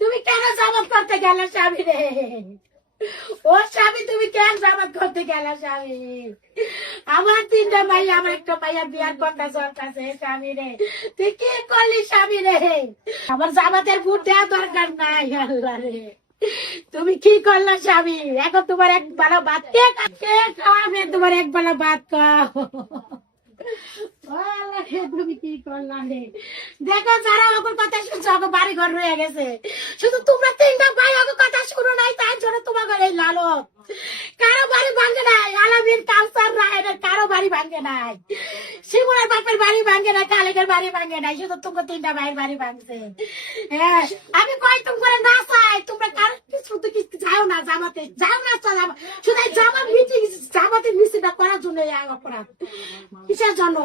তুমি কেন জামাত করতে গেলে স্বামী রে? ও স্বামী, তুমি কেন জামাত করতে গেলে স্বামী? আমার 3টা ভাই, আমার একটা ভাইয়া বিয়ার কথা চলতেছে স্বামী রে। তুই কি করলি স্বামী রে? আমার জামাতের ভোট দেওয়া দরকার নাই। আল্লাহ রে, তুমি কি করলা স্বামী? এখন তোমার এক বেলা ভাত কে খাওয়াবে? তোমার এক বেলা ভাত খাও। তুমি কি করলা রে? দেখো, যারা ওর কথা শুনছো ওকে বাড়ি ঘর রয়ে গেছে, শুধু তোমরা 3টা ভাই ওকে কথা শুনো নাই, তার জন্য তোমাকে এই লালত। কারো বাড়ি ভাঙে নাই, আলামিন কাউসার রায়নের কারো বাড়ি ভাঙে নাই, শিমুলের বাপের বাড়ি ভাঙে নাই, কালেকের বাড়ি ভাঙে নাই, শুধু তোমরা 3টা ভাইয়ের বাড়ি ভাঙছে। হ্যাঁ, আমি কই তুমি করে না চাই, তোমরা কারো কিছু তো কিছু যাও না, জামাতে যাও না, তো শুধু এই জামাত মিটিং, জামাতের মিছিলটা করার জন্য এই অপরাধ। কিসের জন্য?